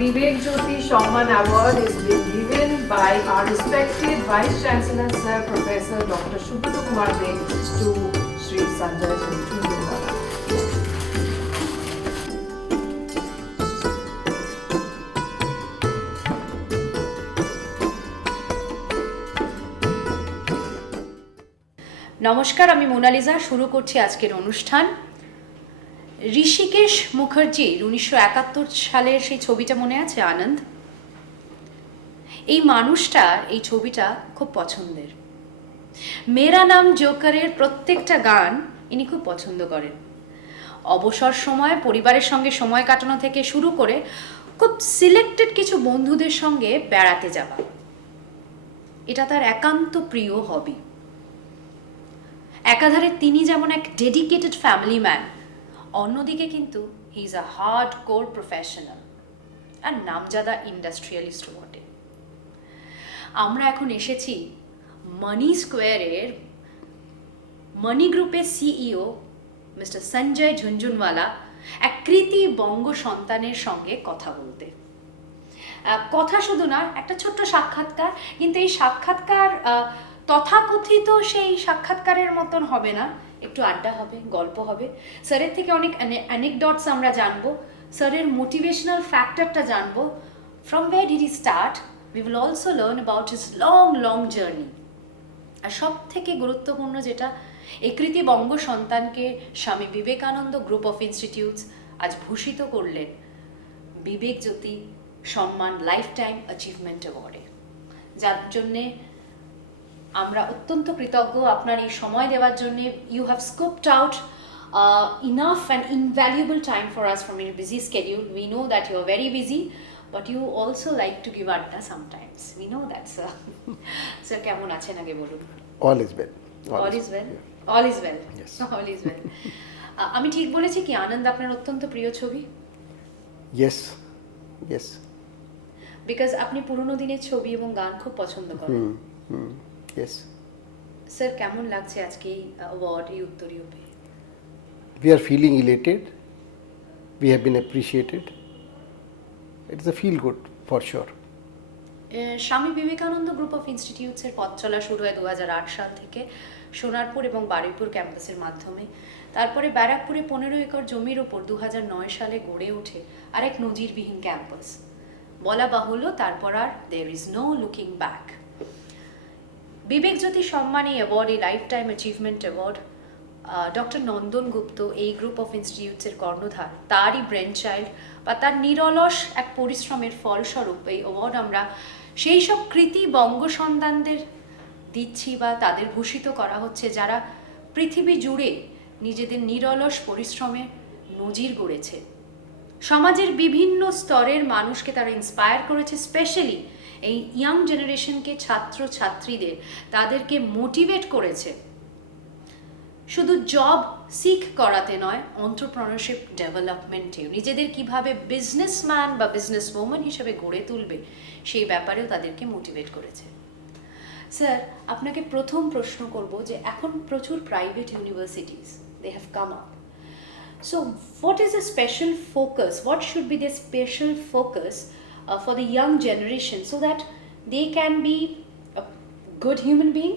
Vivek Jyoti Shomman Award is being given by our respected Vice Chancellor Sir Professor Dr. Subhadra Kumar Dey to Sri Sanjay Jhunjhunwala. নমস্কার, আমি Mona Lisa. শুরু করছি আজকের অনুষ্ঠান। ঋষিকেশ মুখার্জির 1971 সালের সেই ছবিটা মনে আছে, আনন্দ? এই মানুষটার এই ছবিটা খুব পছন্দের। মেরা নাম জোকারের প্রত্যেকটা গান ইনি খুব পছন্দ করেন। অবসর সময় পরিবারের সঙ্গে সময় কাটানো থেকে শুরু করে খুব সিলেক্টেড কিছু বন্ধুদের সঙ্গে বেড়াতে যাওয়া, এটা তার একান্ত প্রিয় হবি। একাধারে তিনি যেমন এক ডেডিকেটেড ফ্যামিলি ম্যান, অন্যদিকে কিন্তু he is a hard core professional আর নামজাদা ইন্ডাস্ট্রিয়ালিস্ট বটে। আমরা এখন এসেছি মানি স্কোয়ারের মানি গ্রুপের সিইও মিস্টার সঞ্জয় ঝুনঝুনওয়ালা, এক কৃতি বঙ্গ সন্তানের সঙ্গে কথা বলতে। কথা শুধু না, একটা ছোট্ট সাক্ষাৎকার, কিন্তু এই সাক্ষাৎকার তথাকথিত সেই সাক্ষাৎকারের মতন হবে না, একটু আড্ডা হবে, গল্প হবে। স্যারের থেকে অনেক অ্যানেকডটস আমরা জানবো, স্যারের মোটিভেশনাল ফ্যাক্টরটা জানবো। From where did he start, we will also learn about his long journey. আর সব থেকে গুরুত্বপূর্ণ যেটা, এই কৃতি বঙ্গ সন্তানকে Swami Vivekananda group of institutes আজ ভূষিত করলেন বিবেক জ্যোতি সম্মান লাইফ টাইম অ্যাচিভমেন্ট অ্যাওয়ার্ডে, যার জন্যে আমরা অত্যন্ত কৃতজ্ঞ। আপনার এই সময় দেওয়ার জন্যে you have scoped out enough and invaluable time for us from your busy schedule. We know that you are very busy, but you also like to give adda sometimes. We know that, sir. Sir, কেমন আছেন আগে বলুন? All is well. All is well. All is well. Yes. All is well. আমি ঠিক বলেছি কি আনন্দ আপনার অত্যন্ত প্রিয় ছবি? Yes. Yes. বিকজ আপনি পুরনো দিনের ছবি এবং গান খুব পছন্দ করেন। Yes. স্যার, কেমন লাগছে আজকে এই অ্যাওয়ার্ড, এই উত্তরীয় পেয়ে? We are feeling elated. We have been appreciated. It is a feel good for sure. Swami Vivekananda group of ইনস্টিটিউটসের পথ চলা শুরু হয় 2008 সাল থেকে সোনারপুর এবং বারুইপুর ক্যাম্পাসের মাধ্যমে। তারপরে ব্যারাকপুরে 15 একর জমির ওপর 2009 সালে গড়ে ওঠে আরেক নজিরবিহীন ক্যাম্পাস। বলা বাহুল্য, তারপর আর there is no looking back. বিবেক জ্যোতি সম্মান এই অ্যাওয়ার্ড, এই life time achievement award, doctor Nandan Gupta এই গ্রুপ অফ ইনস্টিটিউটসের কর্ণধার, তারই ব্রেন চাইল্ড বা তার নিরলস এক পরিশ্রমের ফলস্বরূপ এই অ্যাওয়ার্ড আমরা সেই সব কৃতি বঙ্গ সন্তানদের দিচ্ছি বা তাদের ভূষিত করা হচ্ছে যারা পৃথিবী জুড়ে নিজেদের নিরলস পরিশ্রমে নজির গড়েছে। সমাজের বিভিন্ন স্তরের মানুষকে তারা ইন্সপায়ার করেছে, স্পেশালি এই ইয়াং জেনারেশনকে, ছাত্র ছাত্রীদের তাদেরকে মোটিভেট করেছে শুধু জব সিক করাতে নয়, এন্টারপ্রেনারশিপ ডেভেলপমেন্টেও নিজেদের কিভাবে বিজনেসম্যান বা বিজনেস ওম্যান হিসেবে গড়ে তুলবে সেই ব্যাপারেও তাদেরকে মোটিভেট করেছে। স্যার, আপনাকে প্রথম প্রশ্ন করব যে এখন প্রচুর private universities they have come up, so what is a special focus, what should be the special focus for the young generation so that they can be a good human being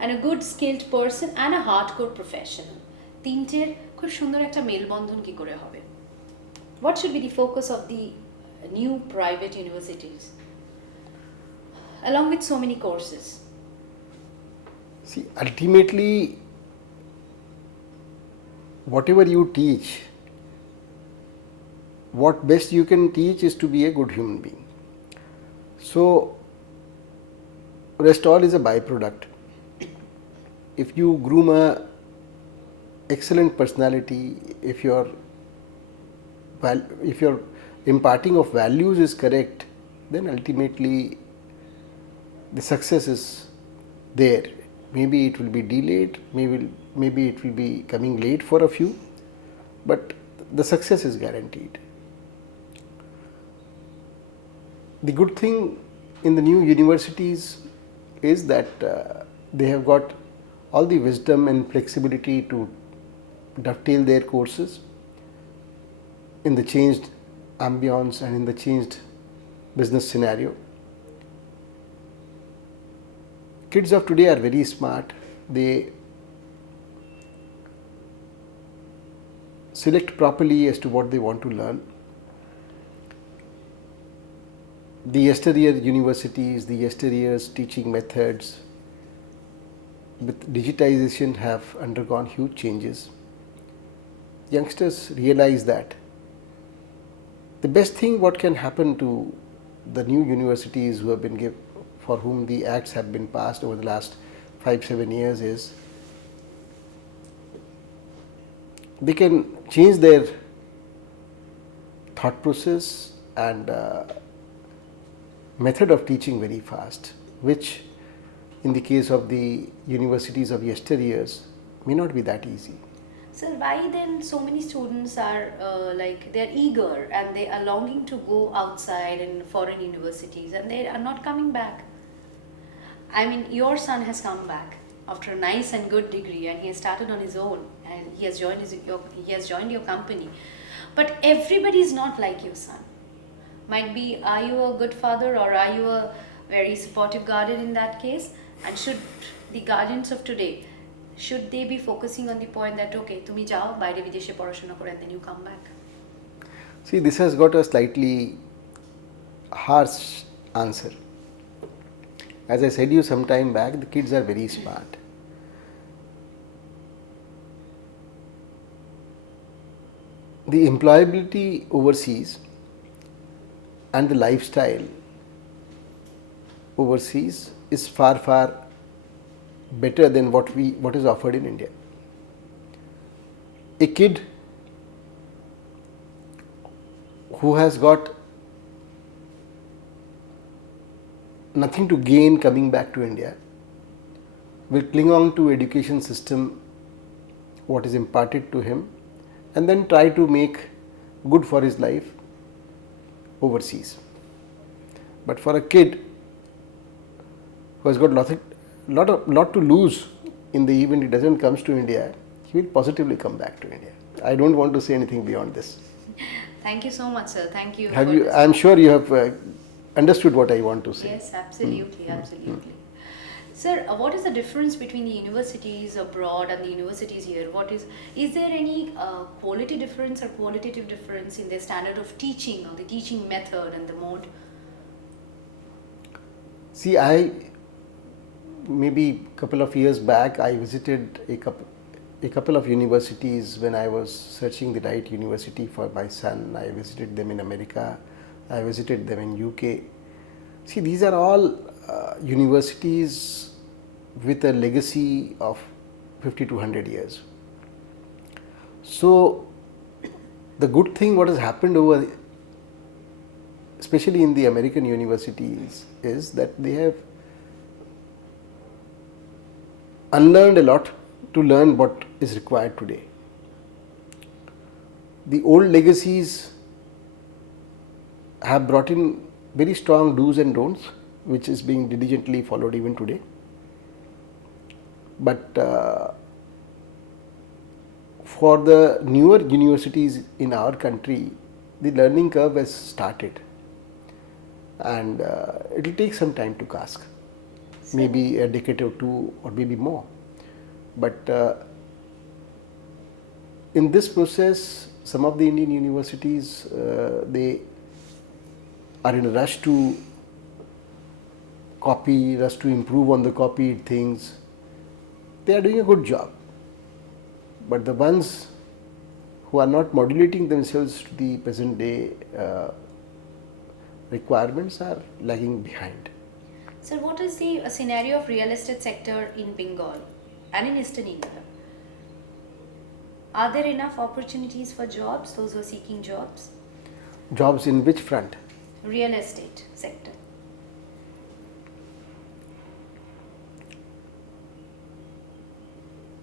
and a good skilled person and a hardcore professional? তিনটের খুব সুন্দর একটা মেলবন্ধন কি করে হবে? What should be the focus of the new private universities along with so many courses? See, ultimately, whatever you teach, what best you can teach is to be a good human being. So, rest all is a byproduct. If you groom a excellent personality, if your imparting of values is correct, then ultimately the success is there. Maybe it will be delayed, maybe it will be coming late for a few, but the success is guaranteed. The good thing in the new universities is that they have got all the wisdom and flexibility to dovetail their courses in the changed ambience and in the changed business scenario. Kids of today are very smart. They select properly as to what they want to learn. The yesteryear universities, the yesteryear's teaching methods with digitization have undergone huge changes. Youngsters realize that the best thing what can happen to the new universities who have been for whom the acts have been passed over the last 5-7 years is they can change their thought process and method of teaching very fast, which in the case of the universities of yesteryears may not be that easy. Sir, why then so many students are they're eager and they are longing to go outside in foreign universities and they are not coming back? I mean, your son has come back after a nice and good degree and he has started on his own and he has joined your company. But everybody is not like your son. Might be, are you a good father or are you a very supportive guardian in that case? And should the guardians of today, should they be focusing on the point that, okay, tumi jao, baire videshe porashona koro and then you come back? See, this has got a slightly harsh answer. As I said you some time back, the kids are very smart. The employability overseas and the lifestyle overseas is far better than what is offered in India. A kid who has got nothing to gain coming back to India will cling on to education system what is imparted to him and then try to make good for his life overseas. But for a kid who has got lot to lose in the event he doesn't comes to India, he will positively come back to India. I don't want to say anything beyond this. Thank you so much, sir. Thank you. I'm sure you have understood what I want to say. Yes, absolutely, absolutely. Sir, what is the difference between the universities abroad and the universities here? Is there any quality difference or qualitative difference in their standard of teaching or the teaching method and the mode? See, maybe a couple of years back, I visited a couple of universities when I was searching the right university for my son. I visited them in America, I visited them in UK. See, these are all universities with a legacy of 50 to 100 years. So, the good thing what has happened especially in the American universities, is that they have unlearned a lot to learn what is required today. The old legacies have brought in very strong do's and don'ts, which is being diligently followed even today. But for the newer universities in our country, the learning curve has started and it will take some time to cask, maybe a decade or two or maybe more. But in this process, some of the Indian universities, they are in a rush to rush to improve on the copied things. They are doing a good job. But the ones who are not modulating themselves to the present day requirements are lagging behind. Sir, what is the scenario of real estate sector in Bengal and in Eastern India? Are there enough opportunities for jobs, those who are seeking jobs? Jobs in which front? Real estate sector.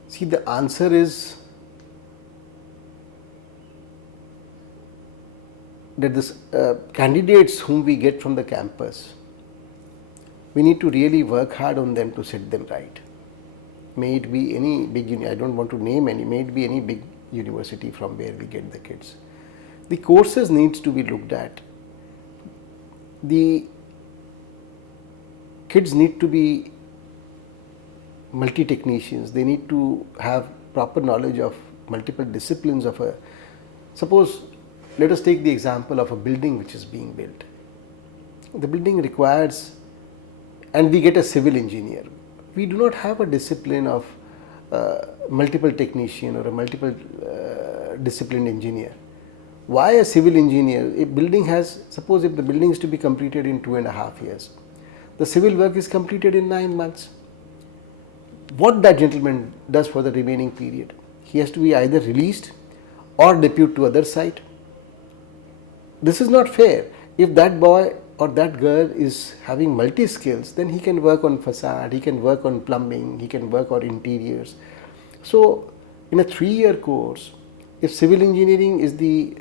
See, the answer is that the candidates whom we get from the campus, we need to really work hard on them to set them right. May it be any big I don't want to name any, may it be any big university from where we get the kids. The courses needs to be looked at. the kids need to be multi-technicians. They need to have proper knowledge of multiple disciplines of a, suppose, let us take the example of a building which is being built. The building requires, and we get a civil engineer. We do not have a discipline of multiple technician or a multiple disciplined engineer. Why a civil engineer? A building has, suppose if the building is to be completed in 2.5 years, the civil work is completed in 9 months. What that gentleman does for the remaining period? He has to be either released or deputed to other site. This is not fair. If that boy or that girl is having multi skills, then he can work on facade, he can work on plumbing, he can work on interiors. So in a 3-year course, if civil engineering is the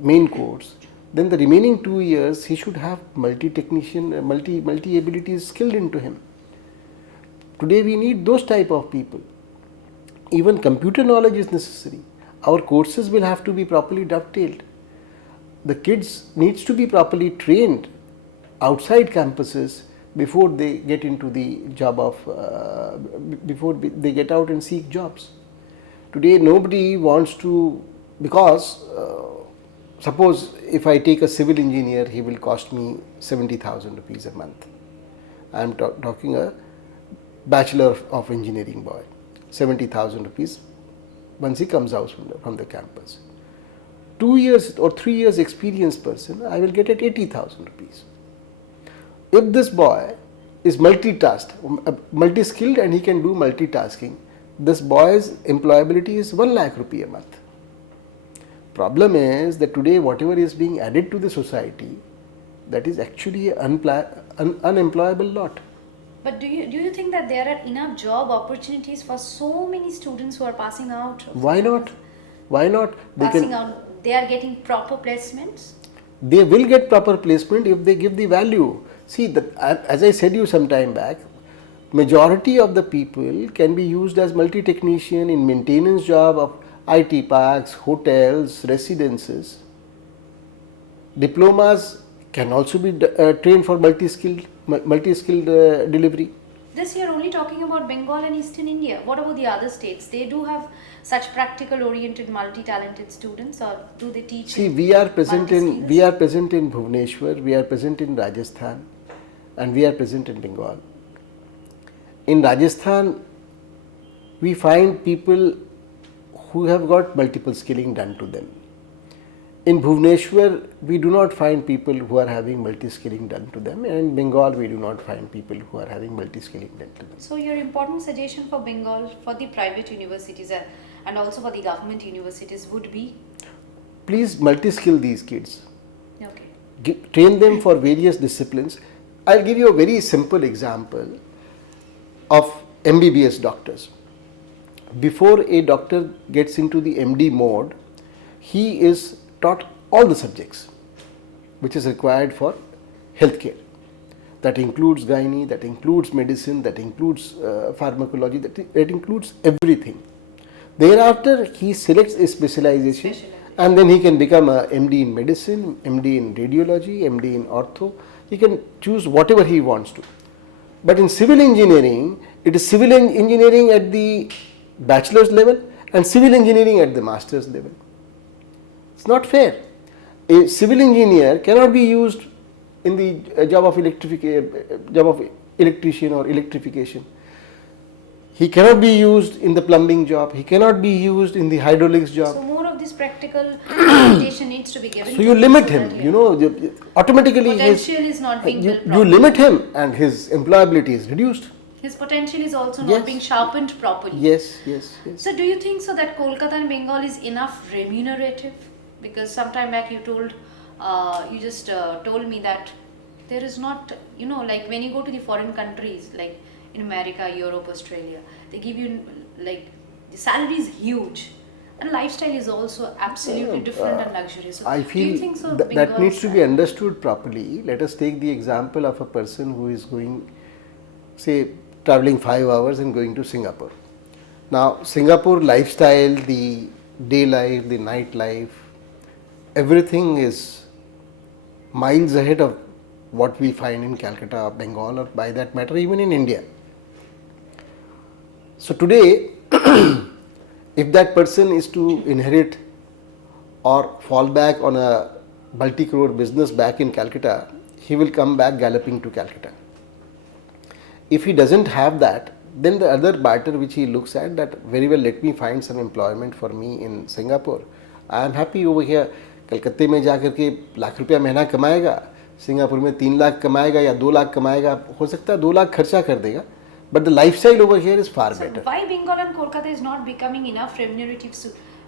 main course, then the remaining 2 years he should have multi-technician, multi abilities skilled into him. Today we need those type of people. Even computer knowledge is necessary. Our courses will have to be properly dovetailed. The kids needs to be properly trained outside campuses before they get into the job of, before they get out and seek jobs. Today nobody wants to, because suppose if I take a civil engineer, he will cost me 70,000 rupees a month. I am talking a bachelor of engineering boy, 70,000 rupees once he comes out from the campus. 2 years or 3 years experienced person, I will get at 80,000 rupees. If this boy is multi-skilled and he can do multitasking, this boy's employability is 1 lakh rupee a month. Problem is that today whatever is being added to the society, that is actually an unemployable lot. But do you think that there are enough job opportunities for so many students who are passing out? Why not? Why not? They are getting proper placements? They will get proper placement if they give the value. See, as I said you some time back, majority of the people can be used as multi-technician in maintenance job of IT parks, hotels, residences. Diplomas can also be trained for multi-skilled delivery. This year only talking about Bengal and Eastern India. What about the other states? They do have such practical oriented multi-talented students, or do they teach? See, we are present in Bhubaneswar, we are present in Rajasthan, and we are present in Bengal. In Rajasthan, we find people who have got multiple skilling done to them. In Bhubaneswar, we do not find people who are having multi-skilling done to them, and in Bengal, we do not find people who are having multi-skilling done to them. So, your important suggestion for Bengal, for the private universities and also for the government universities would be? Please multi-skill these kids. Okay. Train them for various disciplines. I'll give you a very simple example of MBBS doctors. Before a doctor gets into the MD mode, he is taught all the subjects which is required for healthcare. That includes gynae, that includes medicine, that includes pharmacology, that includes everything. Thereafter, he selects a specialization and then he can become a MD in medicine, MD in radiology, MD in ortho. He can choose whatever he wants to. But in civil engineering, it is civil engineering at the bachelor's level and civil engineering at the master's level. It's not fair. A civil engineer cannot be used in the job of electrician or electrification. He cannot be used in the plumbing job. He cannot be used in the hydraulics job. So more of this practical orientation needs to be given. So you limit him. Automatically potential is not being built you limit him, and his employability is reduced. His potential is also not being sharpened properly. Yes. So do you think so that Kolkata and Bengal is enough remunerative? Because sometime back you told me that there is not, like when you go to the foreign countries, like in America, Europe, Australia, they give you, like, the salary is huge and lifestyle is also absolutely different and luxurious. So I do feel you think so that needs to be understood properly. Let us take the example of a person who is going, say, traveling 5 hours and going to Singapore. Now, Singapore lifestyle, the day life, the night life, everything is miles ahead of what we find in Calcutta, Bengal, or by that matter even in India. So today, if that person is to inherit or fall back on a multi-crore business back in Calcutta, he will come back galloping to Calcutta. If he doesn't have that, then the other barter which he looks at, that very well, let me find some employment for me in Singapore. I am happy over here. कलकत्ते में जाकर के लाख रुपया महीना कमाएगा, Singapore में 3 लाख कमाएगा या 2 लाख कमाएगा, हो सकता है 2 लाख खर्चा कर देगा, but the lifestyle over here is far better. Why Bengal and Kolkata is not becoming enough remunerative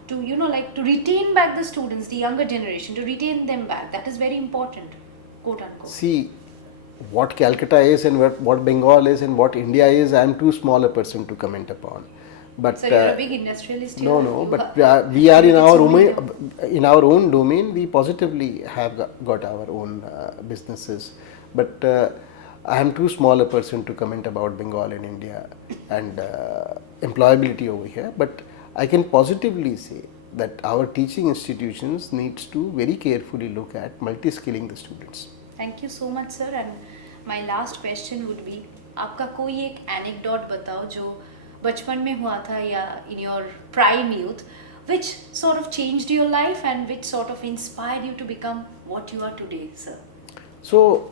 to like to retain back the students, the younger generation, to retain them back? That is very important, quote unquote. See, what Calcutta is and what Bengal is and what India is, I am too small a person to comment upon. But so you're a big industrialist. No, but we are in our own domain. We positively have got our own businesses. But I am too small a person to comment about Bengal and India and employability over here. But I can positively say that our teaching institutions needs to very carefully look at multi-skilling the students. Thank you so much, sir. And my last question would be, आपका कोई एक anecdote बताओ जो बचपन में हुआ था या in your prime youth, which sort of changed your life and which sort of inspired you to become what you are today, sir? So,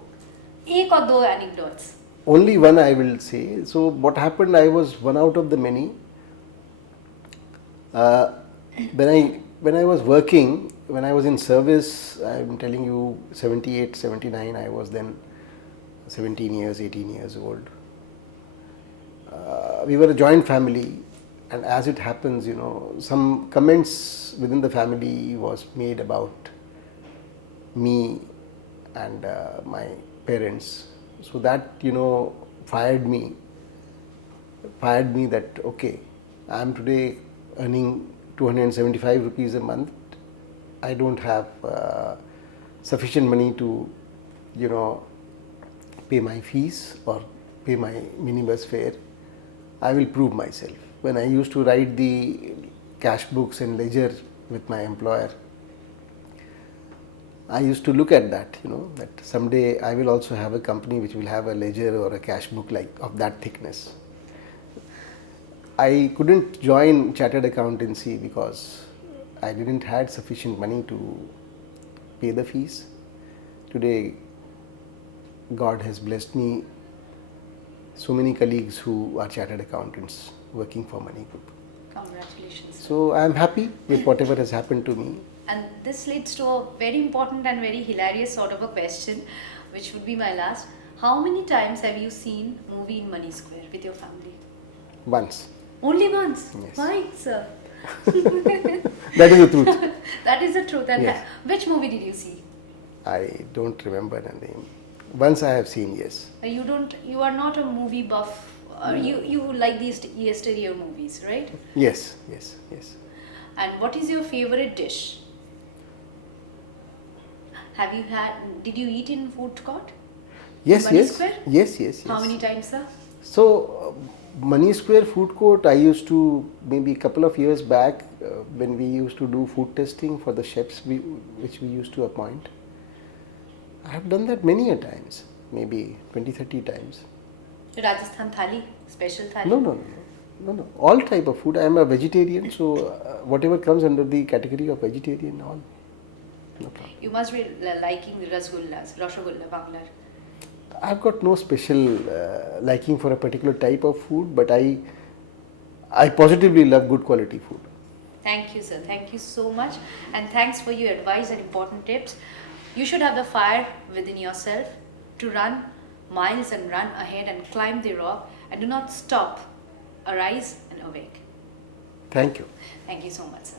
एक और दो anecdotes. Only one I will say. So, what happened, I was one out of the many. When I was working, when I was in service, I am telling you 78, 79, I was then 17 years, 18 years old. We were a joint family, and as it happens, some comments within the family was made about me and my parents. So that, fired me that, okay, I am today earning 275 rupees a month. I don't have sufficient money to, pay my fees or pay my minibus fare. I will prove myself. When I used to write the cash books and ledger with my employer, I used to look at that, that someday I will also have a company which will have a ledger or a cash book like of that thickness. I couldn't join chartered accountancy because I didn't had sufficient money to pay the fees. Today, God has blessed me so many colleagues who are chartered accountants working for Money Group. Congratulations. So I am happy with whatever has happened to me. And this leads to a very important and very hilarious sort of a question, which would be my last. How many times have you seen movie in Money Square with your family? Once. Only once? Yes. Why, sir? That is the truth. That is the truth. And Yes. which movie did you see? I don't remember the name. Once I have seen, yes. You are not a movie buff. You like these yesteryear movies, right? Yes. And what is your favorite dish? Did you eat in food court? Yes. Money Square? Yes. How many times, sir? So, Money Square Food Court, I used to, maybe a couple of years back, when we used to do food testing for the chefs which we used to appoint. I have done that many a times, maybe 20-30 times. Rajasthan thali, special thali? No. All type of food. I am a vegetarian, so whatever comes under the category of vegetarian, all. No problem. You must be liking the rasgullas, rasgulla, banglar. I've got no special liking for a particular type of food, but I positively love good quality food. Thank you, sir. Thank you so much. And thanks for your advice and important tips. You should have the fire within yourself to run miles and run ahead and climb the rock and do not stop. Arise and awake. Thank you. Thank you so much, sir.